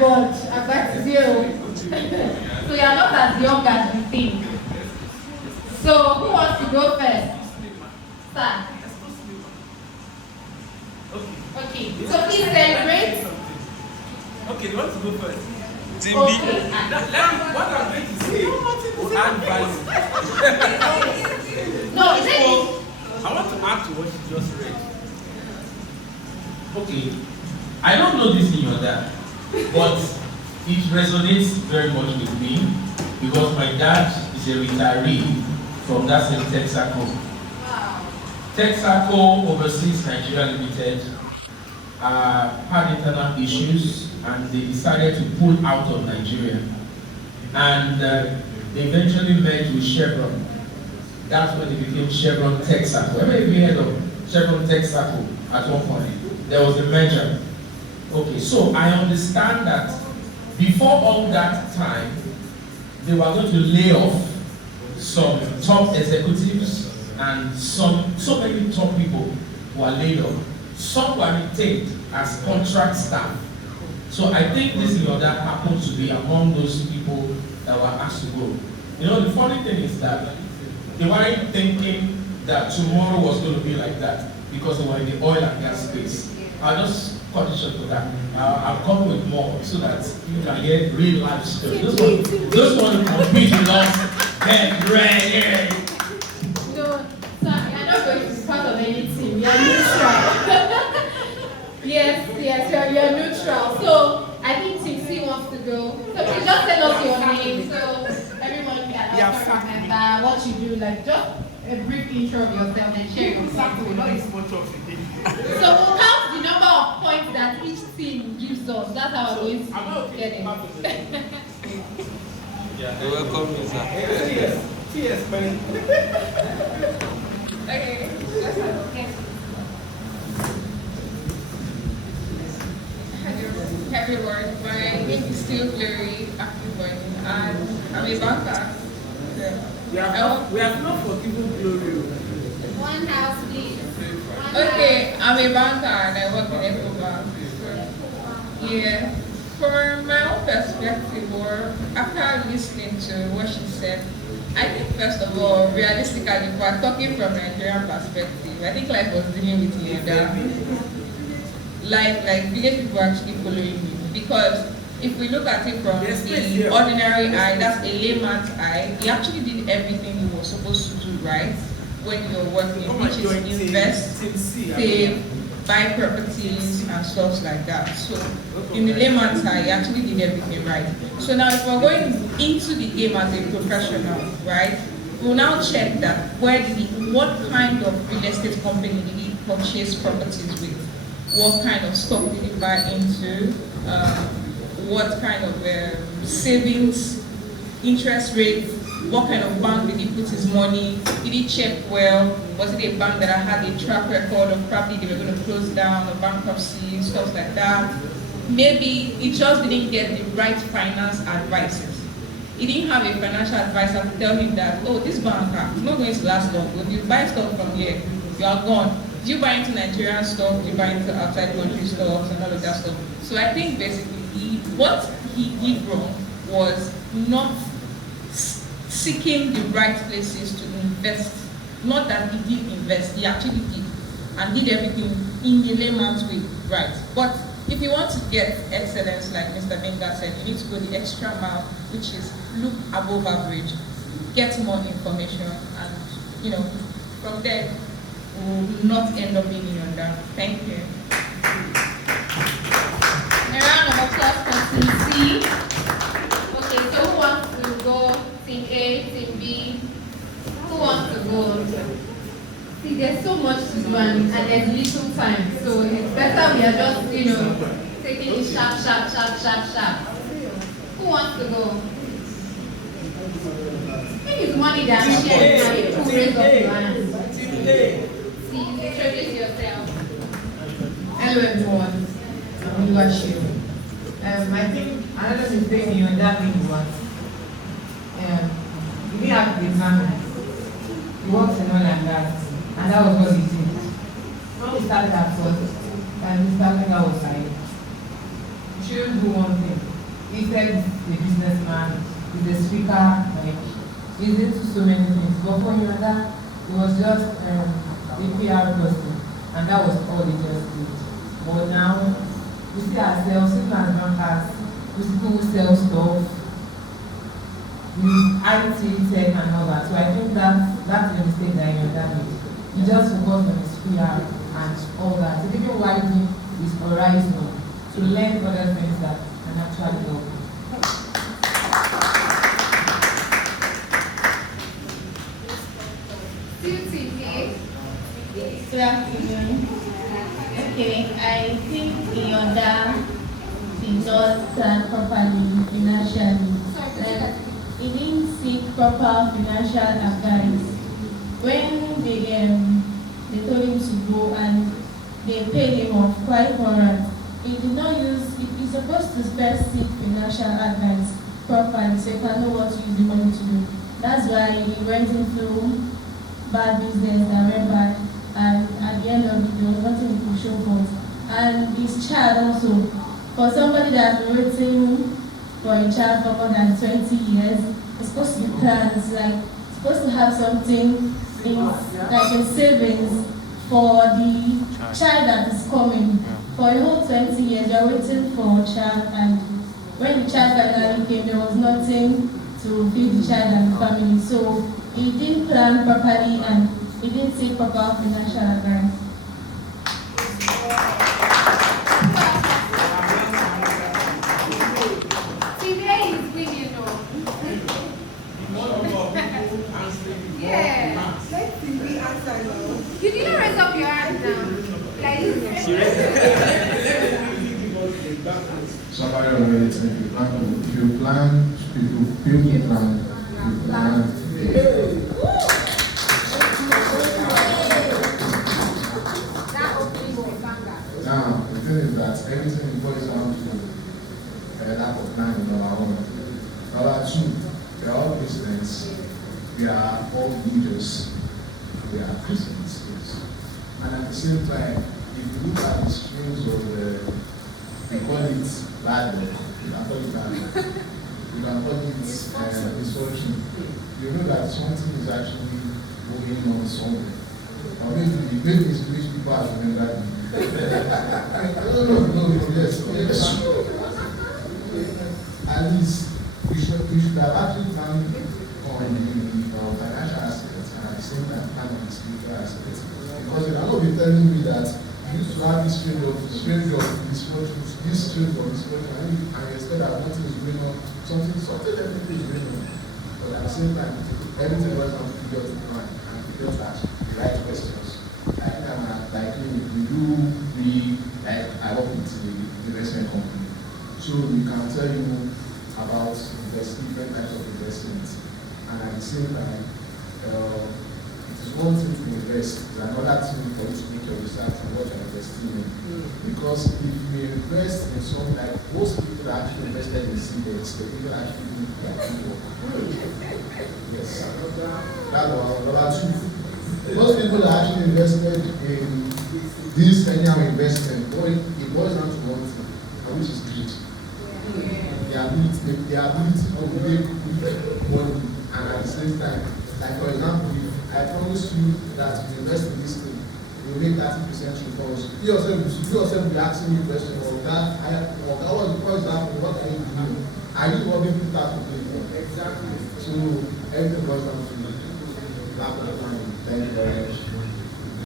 God, I've got 0. So you are not as young as you think. So who wants to go first? Sir. Okay. So please celebrate. Okay, you want to go first? Okay. What I'm going to say will add value. No, I want to add to what you just read. Okay, I don't know this in your dad, but it resonates very much with me because my dad is a retiree from that same Texaco. wow. Texaco oversees Nigeria Limited had internal issues and they decided to pull out of Nigeria. And they eventually merged with Chevron. That's when it became Chevron Texaco. Have you heard of Chevron Texaco at one point? There was a merger. Okay, so I understand that before all that time, they were going to lay off some top executives and so many top people were laid off. Some were retained as contract staff. So I think this that happened to be among those people that were asked to go. You know, the funny thing is that they weren't thinking that tomorrow was going to be like that because they were in the oil and gas space. I'll just cut it short for that. I'll come with more so that you can get real life stories. Those one who compete with us, get ready. No, sir, you're not going to be part of any team. You're neutral. yes, you're neutral. So I think Team C wants to go. So please just tell us your name so everyone can also remember what you do. Like just a brief intro of yourself and share your thoughts. So we'll count the number of points that each team gives us. That's how we're going to get it. You're welcome, sir. Cheers, man. Okay, let's have Hello, everyone. My name is still Glory Akibon, and I'm a banker. We have not forgiven Glory. one house, please. Okay, I'm a banker and I work in Ecobank. Yeah. From my own perspective, or after listening to what she said, I think first of all, realistically, if we're talking from Nigerian perspective, I think life was dealing with Iyanda. Like village people are actually following me, because if we look at it from the ordinary eye, that's a layman's eye, he actually did everything he was supposed to do right when you're working, which is invest, save, buy properties and stuff like that. So in the layman's eye, he actually did everything right. So now if we're going into the game as a professional, right, we'll now check that what kind of real estate company did he purchase properties with? What kind of stock did he buy into? What kind of savings, interest rates? What kind of bank did he put his money? Did he check well? Was it a bank that had a track record of probably they were going to close down or bankruptcy, stuff like that? Maybe he just didn't get the right finance advisors. He didn't have a financial advisor to tell him that, oh, this bank is not going to last long. If you buy stuff from here, you are gone. Do you buy into Nigerian stuff? Do you buy into outside country stocks and all of that stuff? So I think basically what he did wrong was not seeking the right places to invest. Not that he did invest, he actually did, and did everything in the layman's way, right? But if you want to get excellence, like Mr. Benga said, you need to go the extra mile, which is look above average, get more information, and from there, we will not end up being on that. Thank you. A round of applause for Team C. Okay, so who wants to go? Team A, Team B. Who wants to go? See, there's so much to do and there's little time. So it's better we are just, taking it sharp. Who wants to go? I think it's money that I'm sharing. Who raise up your hands? Team A. See, introduce yourself. Hello everyone, I'm Oluwaseun. I think another mistake in that thing was he didn't have the example. He works in oil and gas, and that was what he did. When we started at first, Mr. Benga was like, you shouldn't do one thing. said he's a businessman, he's a speaker, like he's into so many things. But for Iyanda, he was just a PR person, and that was all he just did. But now we see ourselves, even as bankers, we see people who sell stuff, with IT, tech, and all that. So I think that's the mistake that Iyanda made. He just focused on his PR and all that. So even widely his horizon to learn other things that can actually help. Good afternoon. Okay, I think Iyanda did not plan properly financially. He didn't seek proper financial advice. When they told him to go and they paid him off quite alright, he did not use, he's supposed to first seek financial advice properly so he can know what to use the money to do. That's why he went into bad business that went bad, and at the end of it, there was nothing he could show for it. And his child also, for somebody that's been waiting for a child for more than 20 years, it's supposed to be plans, like supposed to have something in, like in savings for the child that is coming. For a whole 20 years, you're waiting for a child, and when the child finally came, there was nothing to feed the child and the family. So he didn't plan properly and he didn't take proper financial advice. Today is winning, yeah. Let's see the answer now. You didn't raise up your hand now. Like Somebody already said if you plan, if you feel to plan, you plan. Now, the thing is that everything boils down to lack of planning, number one. Number two, we are all Christians, we are all leaders, we are Christians, yes. And at the same time, if you look at the streams of we call it bad luck, you can call it bad luck, you can call it misfortune. You know that something is actually moving on somewhere. Or maybe it's rich people have remembered me. No, yes. At least we should have actually planned on the financial aspects and at the same time plan on the spiritual aspects. Because you cannot be telling me that you used to have this string of misfortune, and you expect that nothing is going on, something everything is going on. But at the same time, everything was on figure to plan and figure to ask the right questions. I work with the investment company, so we can tell you about different types of investments, and at the same time, it is one thing to invest, it's another thing for you to make your research on what you're investing in. Because if you invest in something like most people that actually invested in CDS, they will actually do their work. Yes. That's number two. Most people that actually invested in this anyhow investment, it boils down to one thing, which is greed. The ability to make money, and at the same time, like for example, if I promise you that if you invest in this thing, you will make 30% returns. You yourself will be asking me questions of that. What is that? What are you doing? Are you working with that to pay for? Exactly. So everything boils down to lack of money. Thank you very much.